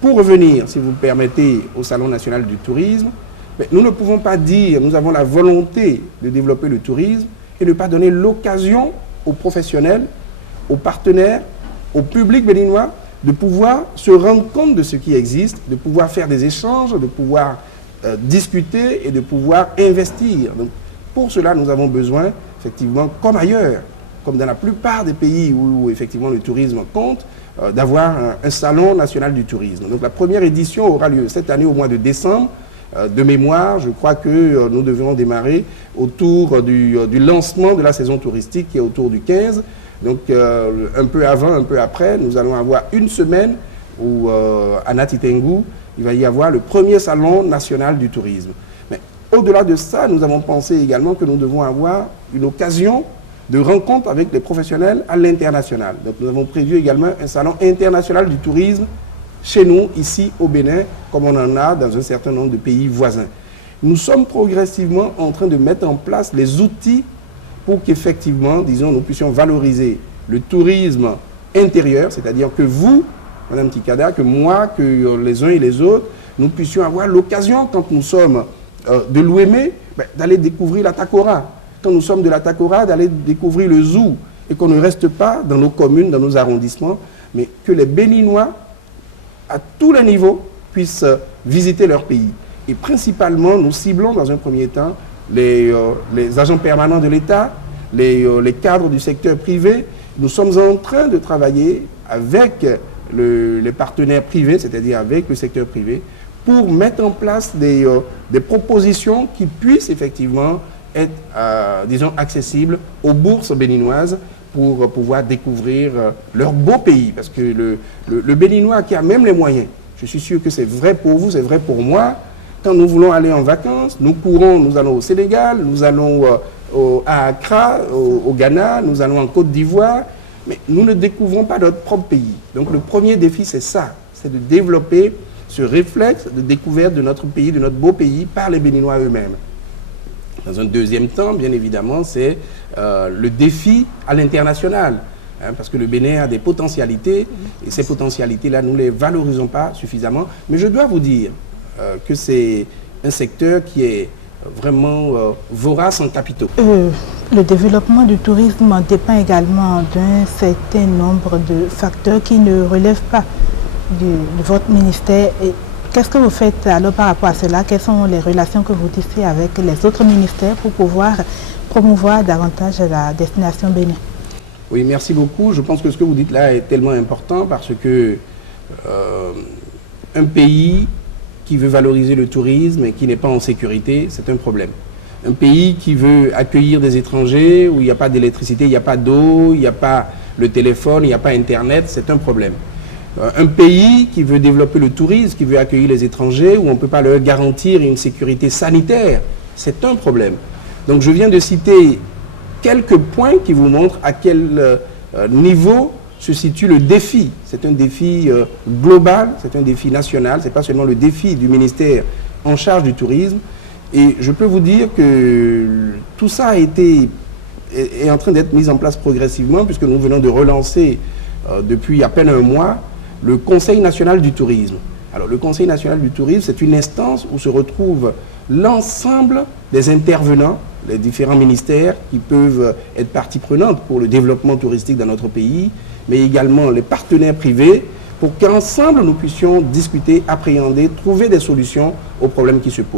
Pour revenir, si vous le permettez, au Salon national du tourisme, nous ne pouvons pas dire, nous avons la volonté de développer le tourisme et ne pas donner l'occasion aux professionnels, aux partenaires, au public béninois de pouvoir se rendre compte de ce qui existe, de pouvoir faire des échanges, de pouvoir discuter et de pouvoir investir. Donc, pour cela, nous avons besoin, effectivement, comme ailleurs, comme dans la plupart des pays où effectivement le tourisme compte, d'avoir un salon national du tourisme. Donc la première édition aura lieu cette année au mois de décembre. De mémoire, je crois que nous devrons démarrer autour du lancement de la saison touristique qui est autour du 15. Donc un peu avant, un peu après, nous allons avoir une semaine où à Nati Tengu, il va y avoir le premier salon national du tourisme. Mais au-delà de ça, nous avons pensé également que nous devons avoir une occasion de rencontre avec les professionnels à l'international. Donc nous avons prévu également un salon international du tourisme chez nous, ici au Bénin, comme on en a dans un certain nombre de pays voisins. Nous sommes progressivement en train de mettre en place les outils pour qu'effectivement, disons, nous puissions valoriser le tourisme intérieur, c'est-à-dire que vous, Madame Tikada, que moi, que les uns et les autres, nous puissions avoir l'occasion, quand nous sommes de l'Ouémé, d'aller découvrir la Takora. Quand nous sommes de la Takora, d'aller découvrir le zoo et qu'on ne reste pas dans nos communes, dans nos arrondissements, mais que les Béninois, à tous les niveaux, puissent visiter leur pays. Et principalement, nous ciblons dans un premier temps les agents permanents de l'État, les cadres du secteur privé. Nous sommes en train de travailler avec les partenaires privés, c'est-à-dire avec le secteur privé, pour mettre en place des propositions qui puissent effectivement être, disons, accessibles aux bourses béninoises pour pouvoir découvrir leur beau pays. Parce que le Béninois qui a même les moyens, je suis sûr que c'est vrai pour vous, c'est vrai pour moi, quand nous voulons aller en vacances, nous courons, nous allons au Sénégal, nous allons à Accra, au Ghana, nous allons en Côte d'Ivoire, mais nous ne découvrons pas notre propre pays. Donc le premier défi, c'est ça, c'est de développer ce réflexe de découverte de notre pays, de notre beau pays, par les Béninois eux-mêmes. Dans un deuxième temps, bien évidemment, c'est le défi à l'international. Parce que le Bénin a des potentialités, et ces potentialités-là, nous ne les valorisons pas suffisamment. Mais je dois vous dire que c'est un secteur qui est vraiment vorace en capitaux. Le développement du tourisme dépend également d'un certain nombre de facteurs qui ne relèvent pas de votre ministère. Qu'est-ce que vous faites alors par rapport à cela? Quelles sont les relations que vous tissez avec les autres ministères pour pouvoir promouvoir davantage la destination Bénin? Oui, merci beaucoup. Je pense que ce que vous dites là est tellement important parce que un pays qui veut valoriser le tourisme et qui n'est pas en sécurité, c'est un problème. Un pays qui veut accueillir des étrangers où il n'y a pas d'électricité, il n'y a pas d'eau, il n'y a pas le téléphone, il n'y a pas Internet, c'est un problème. Un pays qui veut développer le tourisme, qui veut accueillir les étrangers, où on ne peut pas leur garantir une sécurité sanitaire, c'est un problème. Donc je viens de citer quelques points qui vous montrent à quel niveau se situe le défi. C'est un défi global, c'est un défi national, ce n'est pas seulement le défi du ministère en charge du tourisme. Et je peux vous dire que tout ça est en train d'être mis en place progressivement, puisque nous venons de relancer depuis à peine un mois le Conseil national du tourisme. Alors le Conseil national du tourisme, c'est une instance où se retrouvent l'ensemble des intervenants, les différents ministères qui peuvent être partie prenante pour le développement touristique dans notre pays, mais également les partenaires privés, pour qu'ensemble nous puissions discuter, appréhender, trouver des solutions aux problèmes qui se posent.